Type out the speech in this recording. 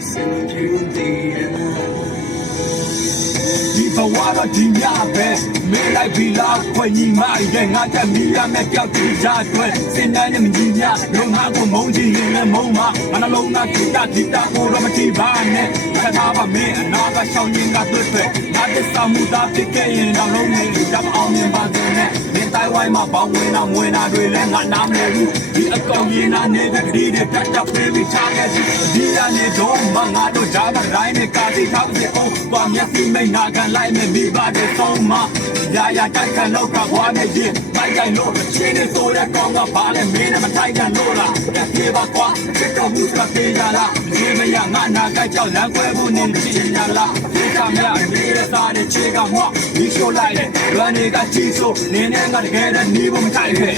Send it to the end. ဝတော့ဒီညပဲမင်းလိုက်ပြီလားခွင့်ညီမရဲ့ငါတက်မိရမယ်ပြောက်ကြည့်ကြွယ်စင်တိုင်းနဲ့မကြီးညလုံငါကိုမုန်းချင်ရင်လည်းမုန်းပါငါနှလုံးသားခိတာခိတာကိုတော့မကြည့်ပါနဲ့ခဏပါမင်းအနာကရှောင်းရင်ကတွေ့ပဲငါတစ္ဆာမှုသားဖြစ်ခဲ့ရင်တော့လုံးနေလို့တပ်အောင်မြင်ပါစေနဲ့မင်းတိုင်းဝိုင်းမှာပေါင်းဝင်တော့မဝင်တာတွေလည်းငါနားမလဲဘူးဒီအကောင်ရင်နာနေပြီးဒီတဲ့တက်တက်ပြေးပြီးချခဲ့စီဒီရနေတော့မငါတို့ဂျာမရိုင်းနဲ့ကာတီထောက်စီအောင်သွားမျက်စိမိတ်နာခံလိုက်မယ်မိဘတဲ့ဆုံးမရာရာတိုက်ခံလောက်ကဘွားနဲ့ရင်မိုက်တိုင်းလို့ချင်းနေဆိုတဲ့ကောင်ကဘာလဲမင်းနဲ့မထိုက်ကန်လို့လားကြပြေပါကွာချစ်တော်မှုကပေးကြလားဒီမရငါနာကကြောက်လမ်းခွဲဖို့နေကြည့်ရလားဒီကမြအမေရစားတဲ့ချေကမော့ဒီရှိုးလိုက်တယ်လွမ်းနေကချီဆိုနင်းနေကတကယ်တည်းနေဖို့မထိုက်ခဲ့